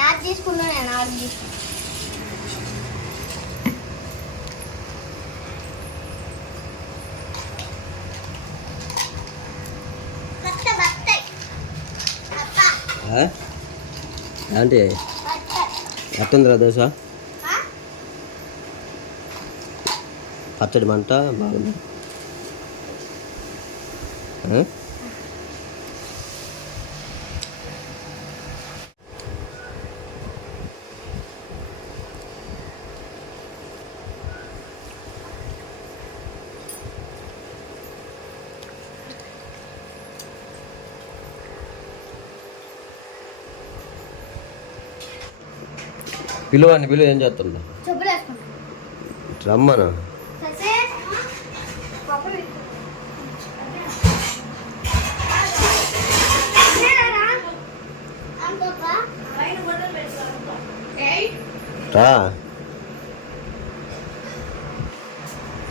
నాకు తీసుకున్నా నేను తీసుకున్నా ఏంటి? ఎట్టుందిరా దోశ? పచ్చడి మంట బాగుంది. ఆ? పిలువ ఏం చేస్తుందా రమ్మను.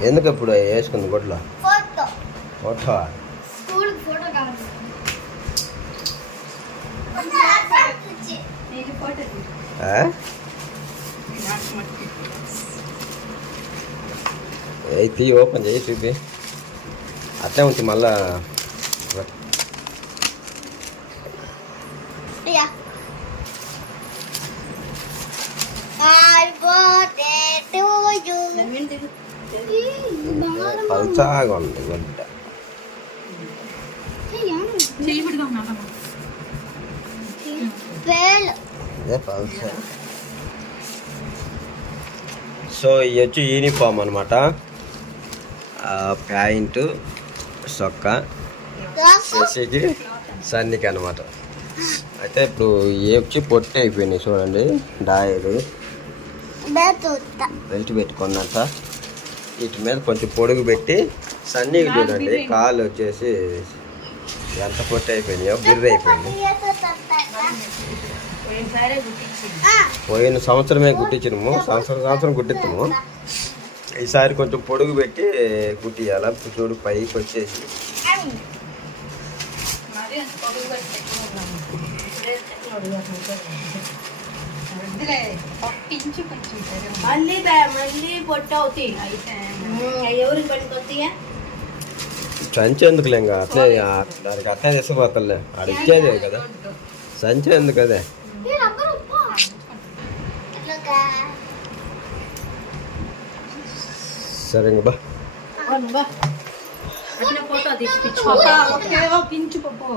ఎందుకు ఇప్పుడు వేసుకుంది గుడ్లో ఫోటో. ఫోటో ఏ తీ ఓపెన్ చేయి చూపి అట్లే ఉంటుంది మళ్ళా yeah Happy birthday to you. పల్చాగా ఉంది గుడ్డ పేలు ఇదే పల్చా సో ఇవి వచ్చి యూనిఫామ్ అనమాట ప్యాంటు సొక్క శశికి సన్నికి అనమాట అయితే ఇప్పుడు ఏ వచ్చి పొట్టి అయిపోయినాయి చూడండి డాయలు. బెల్ట్ పెట్టుకున్నంత. వీటి మీద కొంచెం పొడుగు పెట్టి సన్నీకి చూడండి కాళ్ళు వచ్చేసి ఎంత పొట్టి అయిపోయినాయో బిర్ర అయిపోయింది పోయిన సంవత్సరమే గుట్టించినము. సంవత్సరం సంవత్సరం గుట్టిస్తాము ఈసారి కొంచెం పొడుగు పెట్టి గుట్టియాల. చూడు పైకి వచ్చేసి. మళ్ళీ త- మళ్ళీ పొట్టు అవుతాయి. ఎవరికి పనికొస్తాయా సంచి ఎందుకులే ఇంకా అట్లే దానికి అట్లే తీసుకుపోతాలే ఆడ ఇచ్చేదే కదా. సంచి ఎందుకు అదే సరే ఇంక బా. అట్లా ఫోటో తీసి ఒకే ఒక పప్పు.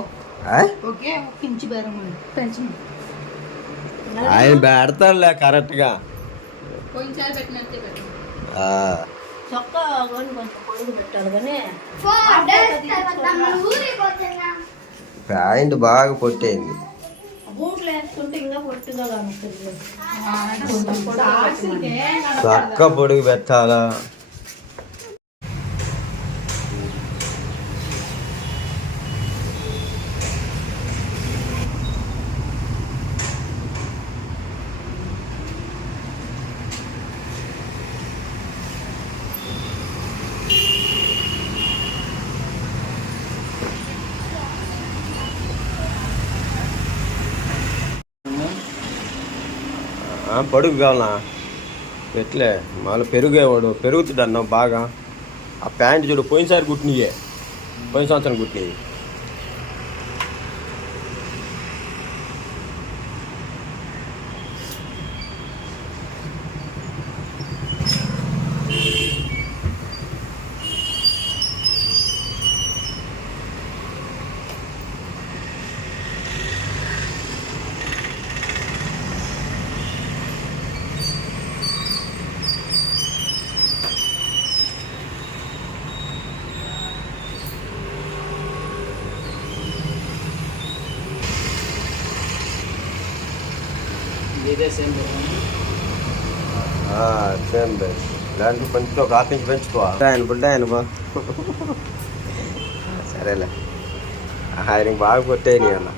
ఒక ఇంచు బేరం పెంచు. ఆయన పెడతాడులే కరెక్ట్గా. ప్యాంట్ బాగా పొట్టేయింది. చక్క పొడుగు పెట్టాలా పొడుగు కావాలా ఎట్లే? మళ్ళీ పెరుగేవాడు పెరుగుతుంది అన్నావు బాగా. ఆ ప్యాంట్ చూడు పోయినసారి కుట్టినయే. పోయిన సంవత్సరం సేమ్ బెస్ట్ దాంట్లో పెంచుకో ఇంచ్ పెంచుకో. ఆయన బుడ్డ ఆయన బా. సరేలే. ఆయనకి బాగా కొట్టేయని అన్న.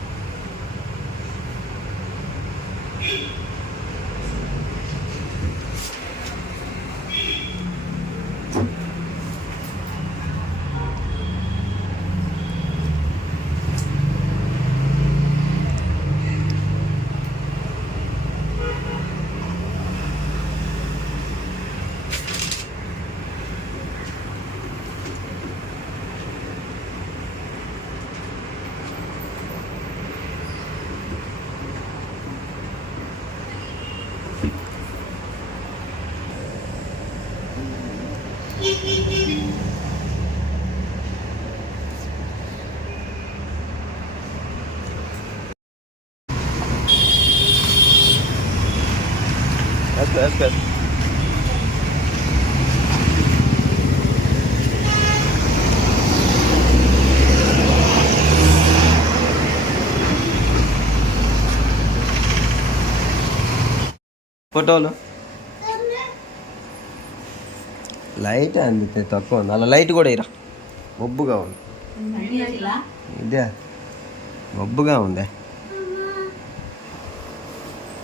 వేసుకో ఫోటోలు లైట్ అందితే తక్కువ ఉంది. అలా లైట్ కూడా ఇరా మబ్బుగా ఉంది. ఇదే. మబ్బుగా ఉందే.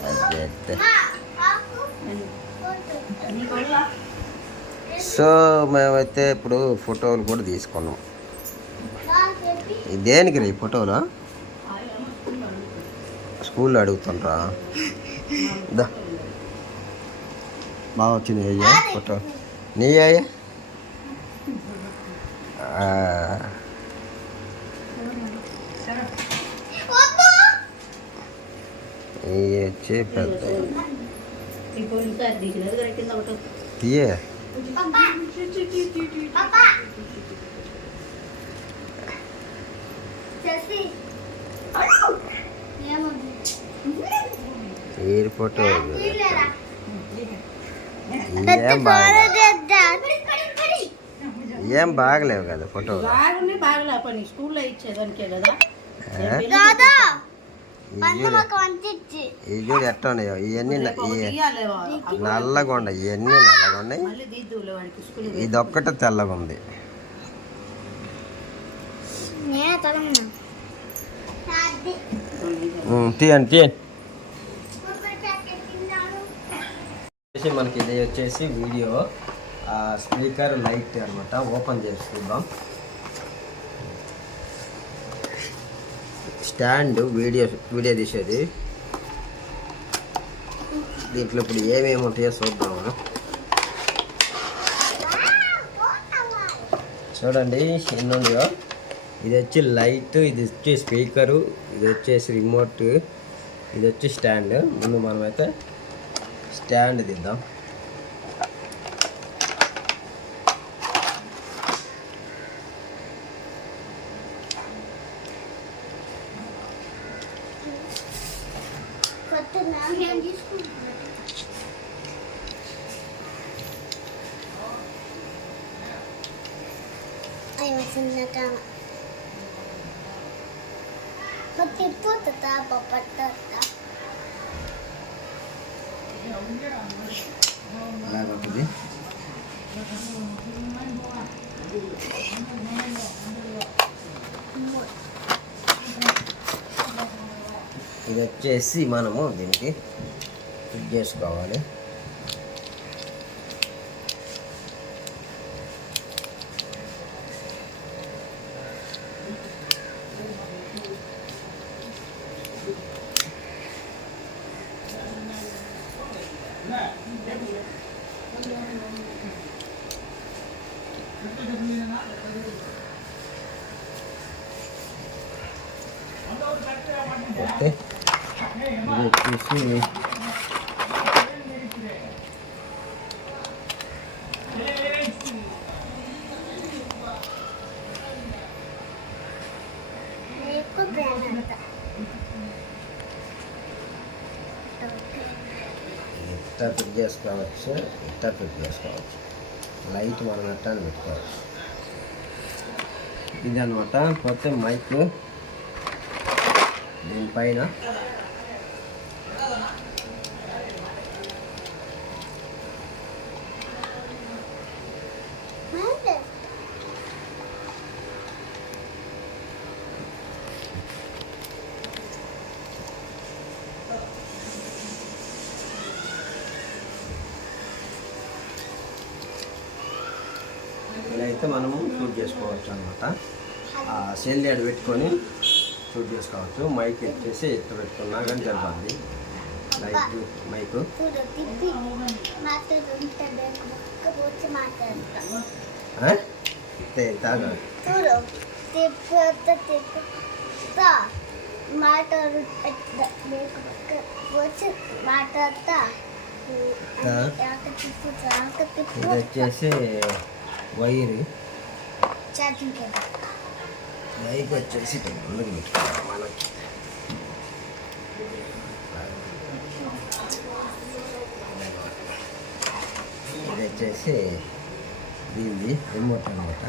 అదే. సో మేమైతే ఇప్పుడు ఫోటోలు కూడా తీసుకున్నాం. దేనికి రా ఫోటోలు? స్కూల్లో అడుగుతుండ్రా. దా. బాగా వచ్చింది అయ్యా ఫోటో. నీ అయ్యా? వచ్చి పెద్ద తీయే. ఫోటో ఏం ఏం బాగలేవు కదా ఫోటో బాగుంది బాగలే పని స్కూల్లో ఇచ్చేదానికే కదా. ఈ చూడు ఎట్ట ఉన్నాయో ఇవన్నీ నల్లగా ఉన్నాయి ఇవన్నీ నల్లగా ఉన్నాయి స్కూల్ ఇదొక్కటే తెల్లగా ఉంది తీయండి మనకి ఇది వచ్చేసి వీడియో. స్పీకర్ లైట్ అన్నమాట ఓపెన్ చేసి చూద్దాం. స్టాండ్ వీడియో వీడియో తీసేది. దీంట్లో ఇప్పుడు ఏమేమి ఉంటాయో చూద్దాము చూడండి ఎన్ని ఉన్నాయో. ఇది వచ్చి లైట్ ఇది వచ్చి స్పీకరు ఇది వచ్చేసి రిమోట్ ఇది వచ్చి స్టాండ్. ముందు మనమైతే stand Ay, masin na tama. Pati po, tata, papatata. Wala ba po din? ఇది వచ్చేసి మనము దీనికి ఫిట్ చేసుకోవాలి. ఓకే. ఇది వచ్చేసి ఇట్టా ఫిట్ చేసుకోవచ్చు ఇట్టా ఫిట్ చేసుకోవచ్చు లైట్ మనం ఎట్లా అని పెట్టుకోవచ్చు ఇది అనమాట పోతే మైక్ దీనిపైన ఇలా అయితే మనము షూట్ చేసుకోవచ్చు అనమాట సెల్ యాడ్ పెట్టుకొని షూట్ చేసుకోవచ్చు. మైక్ ఎత్తేసి ఎత్తు పెట్టుకున్నా కానీ సరిపోద్ది లైట్ మైక్. మాట్లాడు మాట్లాడతా ఇది వచ్చేసి వైర్. మైక్ వచ్చేసి ముందుకు పెట్టుకోవాలి మనకి. వచ్చేసి దీనిది రిమోట్ అనమాట.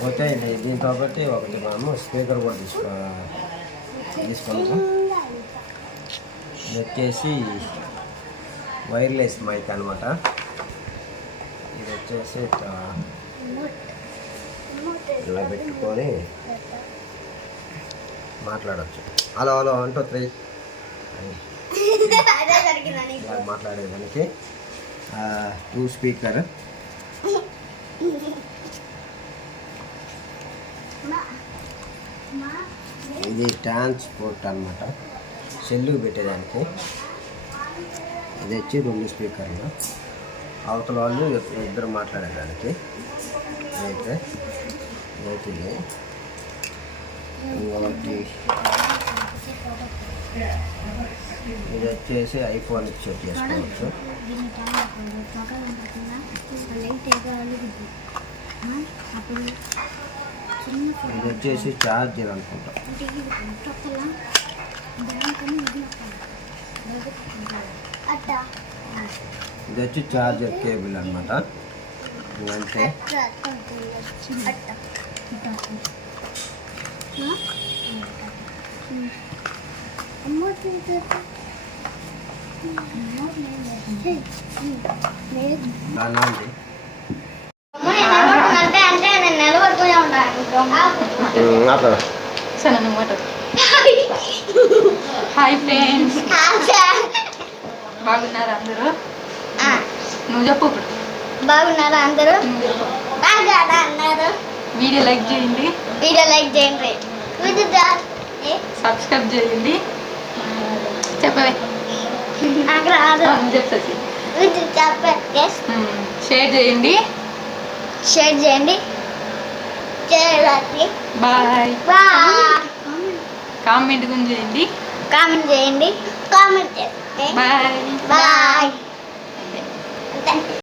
పోతే ఇది దీంతో ఒకటి ఒకటి మనము స్పీకర్ కూడా తీసుకో తీసుకుంటాం ఇది వచ్చేసి వైర్లెస్ మైక్ అనమాట. ఇది వచ్చేసి ఇలా పెట్టుకొని మాట్లాడచ్చు. హలో హలో అంటూ త్రీ. మాట్లాడేదానికి టూ స్పీకర్. ఇది ట్రాన్స్పోర్ట్ అనమాట సెల్లు పెట్టేదానికి. ఇది వచ్చి రెండు స్పీకర్లు. అవతల వాళ్ళు ఇద్దరు మాట్లాడేదానికి. అయితే అయితే ఇది ఇంకొకటి. ఇది వచ్చేసి ఐఫోన్ చెక్ చేసుకోవచ్చు. ఇది వచ్చేసి ఛార్జర్ అనుకుంటా. అంటే ఇది వచ్చి ఛార్జర్ కేబుల్ అనమాట సరే అనమాట హాయ్ ఫ్రెండ్స్ బాగున్నారు అందరూ? నువ్వు చెప్పు ఇప్పుడు. బాగున్నారా అందరూ. బాగా అన్నారు వీడియో లైక్ చేయండి. వీడియో లైక్ చేయండి? సబ్స్క్రైబ్ చేయండి. చెప్పవే. నాకు రాదు. నువ్వు చెప్తాసి వీడియో చెప్పే ఎస్ షేర్ చేయండి. షేర్ చేయండి. బాయ్. బాయ్. కామెంట్ గురించి చేయండి. కామెంట్ చేయండి. కామెంట్ చేయండి. బాయ్ బాయ్ అంతే